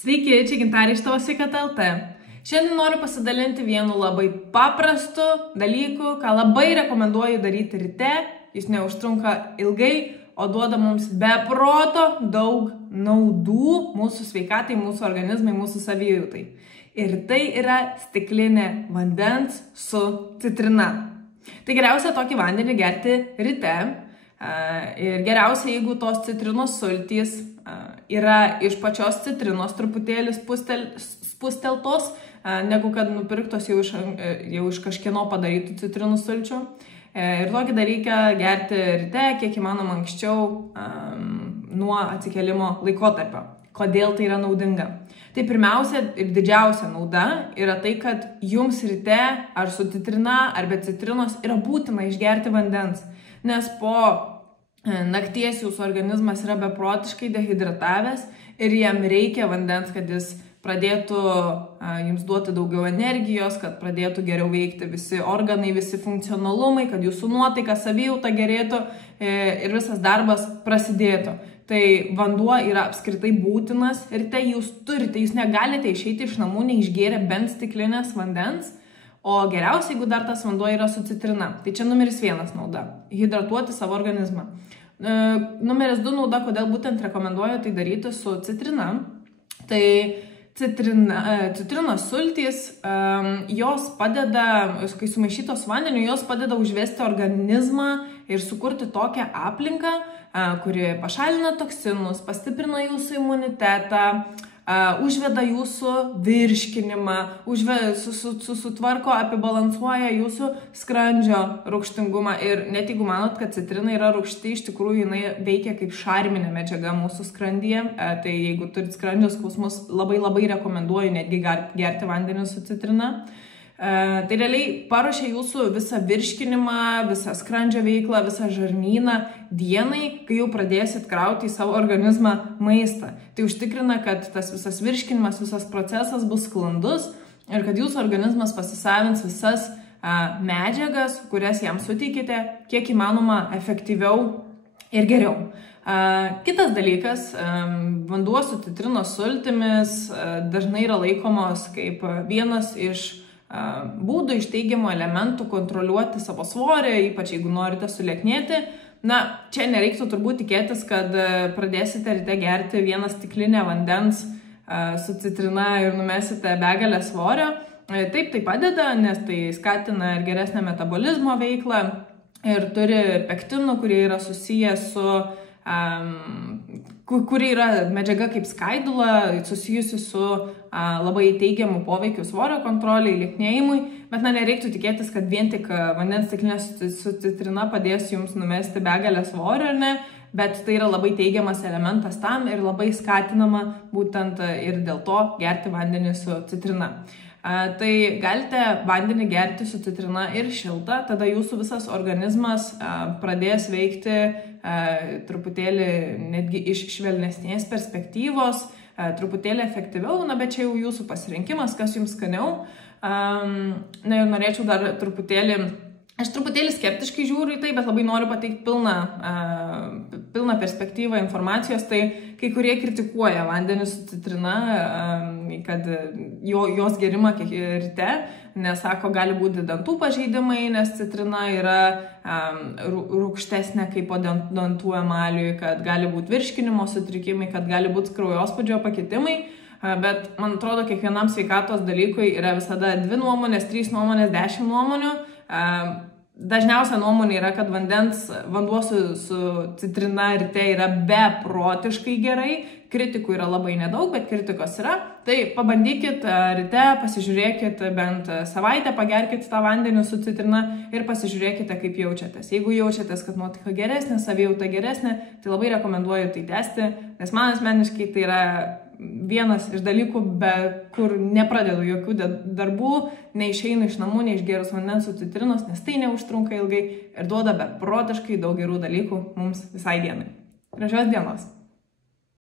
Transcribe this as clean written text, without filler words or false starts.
Sveiki, čia Gintarė iš Tavo sveikata LT. Šiandien noriu pasidalinti vienu labai paprastu dalyku, ką labai rekomenduoju daryti ryte. Jis neužtrunka ilgai, o duoda mums be proto daug naudų mūsų sveikatai, mūsų organizmai, mūsų savijautai. Ir tai yra stiklinė vandens su citrina. Tai geriausia tokį vandenį gerti ryte. Ir geriausia, jeigu tos citrinos sultys yra iš pačios citrinos truputėlį spusteltos, negu kad nupirktos jau iš kažkieno padarytų citrinų sulčių. Ir tokį dalyką gerti ryte, kiek įmanoma anksčiau nuo atsikėlimo laikotarpio. Kodėl tai yra naudinga? Tai pirmiausia ir didžiausia nauda yra tai, kad jums ryte ar su citrina ar be citrinos yra būtina išgerti vandens, nes po nakties jūsų organizmas yra beprotiškai dehidratavęs ir jam reikia vandens, kad jis pradėtų jums duoti daugiau energijos, kad pradėtų geriau veikti visi organai, visi funkcionalumai, kad jūsų nuotaika, savijauta gerėtų ir visas darbas prasidėtų. Tai vanduo yra apskritai būtinas ir tai jūs turite, jūs negalite išeiti iš namų neišgėrę bent stiklinės vandens, o geriausia, jeigu dar tas vanduo yra su citrina. Tai čia numeris 1 nauda – hidratuoti savo organizmą. Numeris 2 nauda, kodėl būtent rekomenduoju tai daryti su citrina. Tai citrinos sultys, jos padeda, kai sumaišytos vandeniu, jos padeda užvesti organizmą ir sukurti tokią aplinką, kuri pašalina toksinus, pastiprina jūsų imunitetą, užveda jūsų virškinimą, sutvarko, apibalansuoja jūsų skrandžio rūgštingumą. Ir net jeigu manot, kad citrina yra rūgšti, iš tikrųjų jinai veikia kaip šarminė medžiaga mūsų skrandyje. Tai jeigu turit skrandžio skausmus, labai rekomenduoju netgi gerti vandenį su citrina. Tai realiai paruošia jūsų visą virškinimą, visą skrandžio veiklą, visą žarnyną dienai, kai jau pradėsit krauti į savo organizmą maistą. Tai užtikrina, kad tas visas virškinimas, visas procesas bus sklandus ir kad jūsų organizmas pasisavins visas medžiagas, kurias jam suteikite, kiek įmanoma efektyviau ir geriau. Kitas dalykas, vanduo su citrinos sultimis dažnai yra laikomos kaip vienas iš būdų, iš teigiamų elementų kontroliuoti savo svorį, ypač jeigu norite sulieknėti. Čia nereiktų turbūt tikėtis, kad pradėsite ryte gerti vieną stiklinę vandens su citrina ir numesite begalę svorio. Taip, tai padeda, nes tai skatina ir geresnę metabolizmo veiklą ir turi pektinų, kurie yra susiję su kuri yra medžiaga kaip skaidula, susijusi su labai teigiamu poveikiu svorio kontroliai, lieknėjimui, bet nereiktų tikėtis, kad vien tik vandens stiklinė su citrina padės jums numesti begalę svorio, bet tai yra labai teigiamas elementas tam ir labai skatinama būtent ir dėl to gerti vandenį su citrina. Tai galite vandenį gerti su citrina ir šiltą, tada jūsų visas organizmas pradės veikti truputėlį netgi iš švelnesnės perspektyvos, truputėlį efektyviau, bet čia jau jūsų pasirinkimas, kas jums skaniau. Ir norėčiau dar aš truputėlį skeptiškai žiūriu į tai, bet labai noriu pateikti pilną perspektyvą informacijos. Tai kai kurie kritikuoja vandenį su citrina, kad jos gerimą ryte, nes sako, gali būti dantų pažeidimai, nes citrina yra rūgštesnė kaip po dantų emaliui, kad gali būti virškinimo sutrikimai, kad gali būti kraujospūdžio pakitimai. Bet man atrodo, kiekvienam sveikatos dalykui yra visada 2 nuomonės, 3 nuomonės, 10 nuomonių. Dažniausia nuomonė yra, kad vanduo su citrina ryte yra beprotiškai gerai. Kritikų yra labai nedaug, bet kritikos yra. Tai pabandykit ryte, pasižiūrėkit bent savaitę, pagerkit tą vandenį su citrina ir pasižiūrėkite, kaip jaučiatės. Jeigu jaučiatės, kad nuotaika geresnė, savijauta geresnė, tai labai rekomenduoju tai tęsti, nes man asmeniškai tai yra vienas iš dalykų, kur nepradedu jokių darbų, neišeinu iš namų, neišgėrus vandens su citrinos, nes tai neužtrunka ilgai ir duoda beprotiškai daug gerų dalykų mums visai dienai. Gražios dienos!